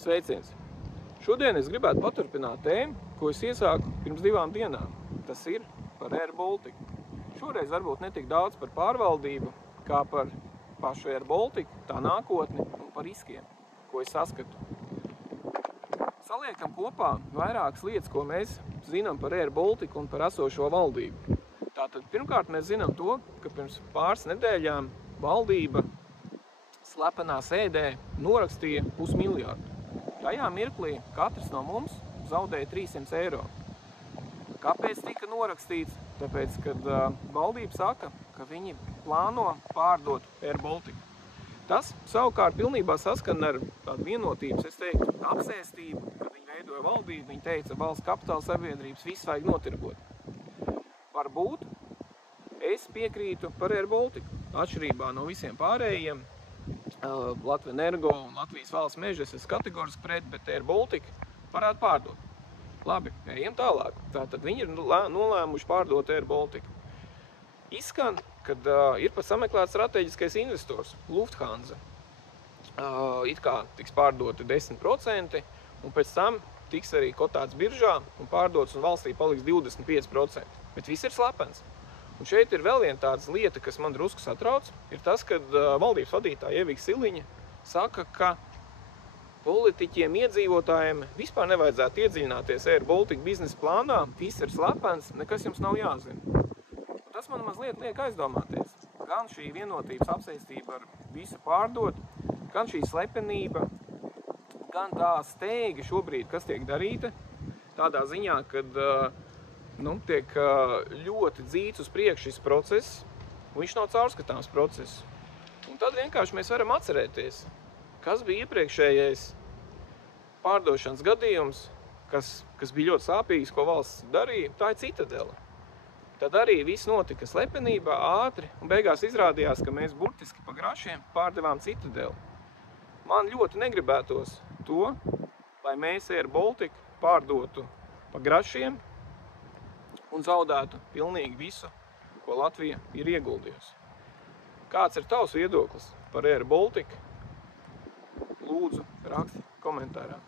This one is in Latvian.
Sveiciens! Šodien es gribētu paturpināt tēmu, ko es iesāku pirms 2 dienām. Tas ir par Air Baltica. Šoreiz varbūt netik daudz par pārvaldību, kā par pašu Air Baltica, tā nākotni un par riskiem, ko es saskatu. Saliekam kopā vairākas lietas, ko mēs zinām par Air Baltica un par esošo valdību. Tātad pirmkārt mēs zinām to, ka pirms pāris nedēļām valdība slepenā sēdē norakstīja 500 miljārdu. Tajā mirklī katrs no mums zaudēja 300 eiro. Kāpēc tika norakstīts? Tāpēc, kad valdība saka, ka viņi plāno pārdot Air Baltica. Tas savukārt pilnībā saskan ar tādu vienotības, es teiktu, apsēstību, kad viņi veidoja valdību, viņi teica, valsts kapitāla sabiedrības viss vajag notirgot. Varbūt es piekrītu par Air Baltica, atšķirībā no visiem pārējiem. Latvijas Energo un Latvijas valsts meža es esmu kategoriski pret, bet Air Baltica varētu pārdot. Labi, ejam tālāk. Tātad viņi ir nolēmuši pārdot Air Baltica. Izskan, kad ir pat sameklēts strateģiskais investors, Lufthansa. It kā tiks pārdoti 10%, un pēc tam tiks arī kotēts biržā un pārdots, un valstī paliks 25%. Bet viss ir slepens. Un šeit ir vēl viena tāda lieta, kas man drusku satrauc, ir tas, kad valdības vadītāja Ievika Siliņa saka, ka politiķiem, iedzīvotājiem vispār nevajadzētu iedziļināties Air Baltica biznesa plānā, viss ir slepens, nekas jums nav jāzina. Un tas man mazliet liek aizdomāties. Gan šī vienotības apsēstība ar visu pārdot, gan šī slepenība, gan tā steiga šobrīd, kas tiek darīta, tādā ziņā, kad tiek ļoti dzīts uz priekšu šis process, un viņš nav caurskatāms process. Un tad vienkārši mēs varam atcerēties, kas bija iepriekšējais pārdošanas gadījums, kas bija ļoti sāpīgs, ko valsts darīja, tā ir Citadele. Tad arī viss notika slepenībā, ātri, un beigās izrādījās, ka mēs burtiski pa grašiem pārdevām Citadeli. Man ļoti negribētos to, lai mēs Air Baltica pārdotu pa grašiem, un zaudētu pilnīgi visu, ko Latvija ir ieguldījusi. Kāds ir tavs viedoklis par Air Baltica? Lūdzu, raksti komentārā.